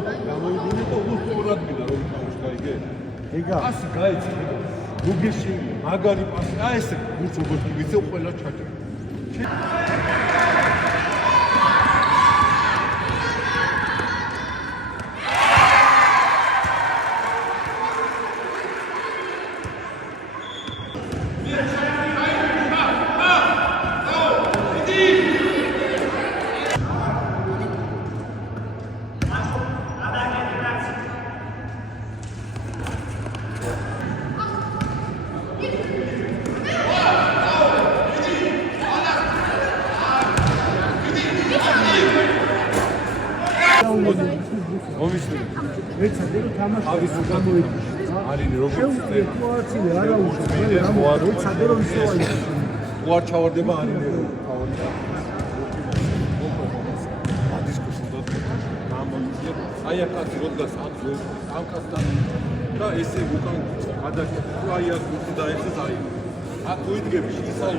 გამოიდინე და უბრალოდ მინდა რომ თავის გაიგე. ეგა პასი გაიცი. გუგეში მაგარი პასი. აი ესე გურც როგორც ვიცი ყველა ჩაჭრა. მომისმენ. ეცადე რომ თამაში გამოიდგინე. არინი როგორც სიტუაცია არა უშუალოდ ეცადე რომ ისევალი. უარ ჩავარდება არინი რომ თავი. დისკუსიად გამოიწია. აი აქაც როდას ამ კაცთან და ესე უკან გადაკეთდა. აი აქ უცი და ესე აი. აქ უიდგები ისაი